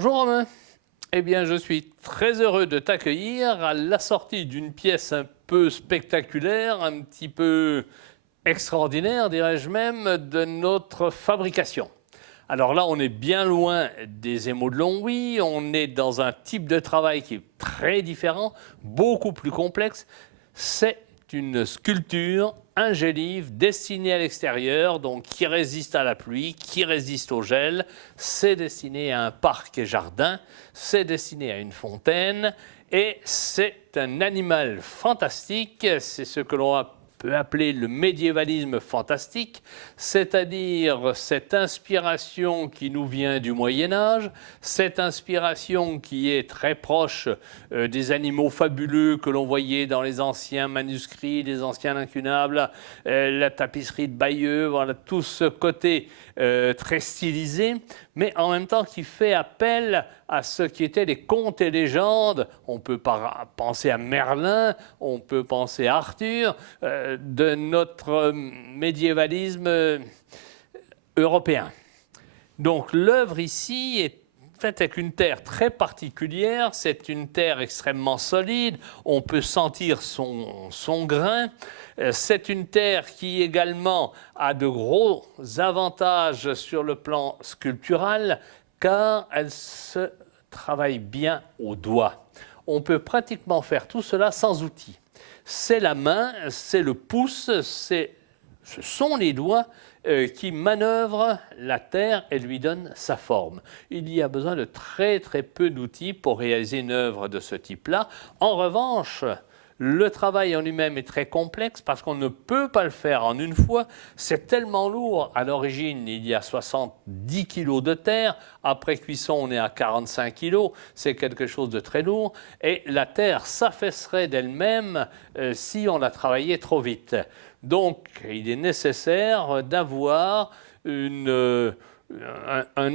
Bonjour Romain. Eh bien, je suis très heureux de t'accueillir à la sortie d'une pièce un peu spectaculaire, un petit peu extraordinaire, dirais-je même, de notre fabrication. Alors là, on est bien loin des émaux de Longwy, on est dans un type de travail qui est très différent, beaucoup plus complexe. C'est une sculpture ingélive destinée à l'extérieur, donc qui résiste à la pluie, qui résiste au gel. C'est destiné à un parc et jardin, c'est destiné à une fontaine et c'est un animal fantastique. C'est ce que l'on peut appeler le médiévalisme fantastique, c'est-à-dire cette inspiration qui nous vient du Moyen-Âge, cette inspiration qui est très proche des animaux fabuleux que l'on voyait dans les anciens manuscrits, les anciens incunables, la tapisserie de Bayeux, voilà, tout ce côté très stylisé, mais en même temps qui fait appel à ce qui étaient les contes et légendes. On peut penser à Merlin, on peut penser à Arthur, de notre médiévalisme européen. Donc l'œuvre ici est faite avec une terre très particulière, c'est une terre extrêmement solide, on peut sentir son grain. C'est une terre qui également a de gros avantages sur le plan sculptural car elle se travaille bien au doigt. On peut pratiquement faire tout cela sans outils. C'est la main, c'est le pouce, ce sont les doigts qui manœuvrent la terre et lui donnent sa forme. Il y a besoin de très peu d'outils pour réaliser une œuvre de ce type-là. En revanche, le travail en lui-même est très complexe parce qu'on ne peut pas le faire en une fois. C'est tellement lourd. À l'origine, il y a 70 kg de terre. Après cuisson, on est à 45 kg. C'est quelque chose de très lourd. Et la terre s'affaisserait d'elle-même si on la travaillait trop vite. Donc, il est nécessaire d'avoir un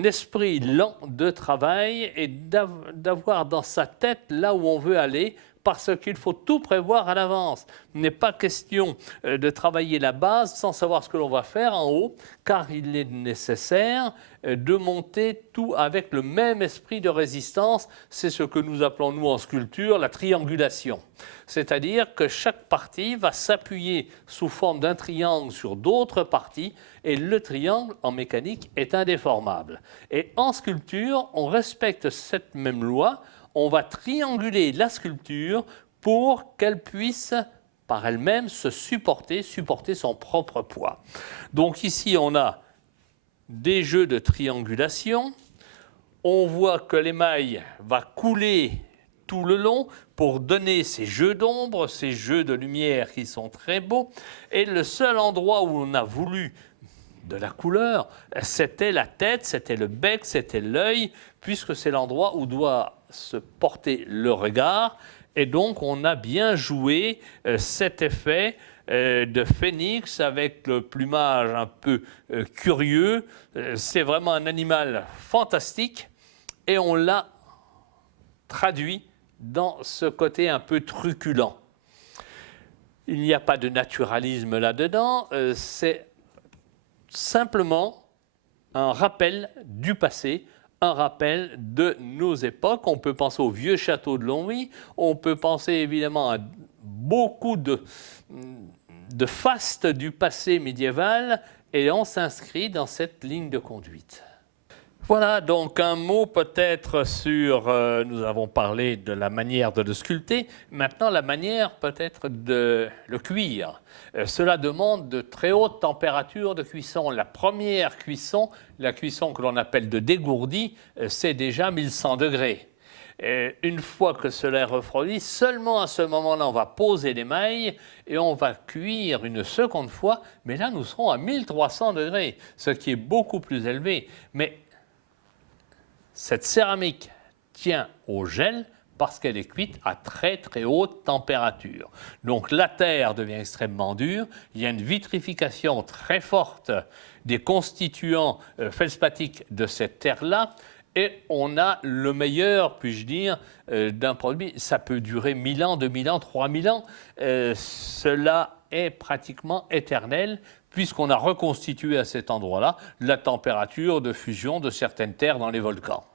esprit lent de travail et d'avoir dans sa tête là où on veut aller, parce qu'il faut tout prévoir à l'avance. Il n'est pas question de travailler la base sans savoir ce que l'on va faire en haut, car il est nécessaire de monter tout avec le même esprit de résistance. C'est ce que nous appelons, nous, en sculpture, la triangulation. C'est-à-dire que chaque partie va s'appuyer sous forme d'un triangle sur d'autres parties, et le triangle, en mécanique, est indéformable. Et en sculpture, on respecte cette même loi. On va trianguler la sculpture pour qu'elle puisse par elle-même se supporter son propre poids. Donc ici, on a des jeux de triangulation. On voit que l'émail va couler tout le long pour donner ces jeux d'ombre, ces jeux de lumière qui sont très beaux. Et le seul endroit où on a voulu de la couleur, c'était la tête, c'était le bec, c'était l'œil, puisque c'est l'endroit où doit se porter le regard. Et donc, on a bien joué cet effet de phénix avec le plumage un peu curieux. C'est vraiment un animal fantastique et on l'a traduit dans ce côté un peu truculent. Il n'y a pas de naturalisme là-dedans, c'est simplement un rappel du passé, un rappel de nos époques. On peut penser au vieux château de Longwy, on peut penser évidemment à beaucoup de fastes du passé médiéval, et on s'inscrit dans cette ligne de conduite. Voilà, donc un mot peut-être sur, nous avons parlé de la manière de le sculpter, maintenant la manière peut-être de le cuire. Cela demande de très hautes températures de cuisson. La première cuisson, la cuisson que l'on appelle de dégourdi, c'est déjà 1100 degrés. Une fois que cela est refroidi, seulement à ce moment-là, on va poser l'émail et on va cuire une seconde fois, mais là nous serons à 1300 degrés, ce qui est beaucoup plus élevé. Mais cette céramique tient au gel parce qu'elle est cuite à très haute température. Donc la terre devient extrêmement dure, il y a une vitrification très forte des constituants feldspathiques de cette terre-là, et on a le meilleur, puis-je dire, d'un produit. Ça peut durer 1000 ans, 2000 ans, 3000 ans. Cela est pratiquement éternel, puisqu'on a reconstitué à cet endroit-là la température de fusion de certaines terres dans les volcans.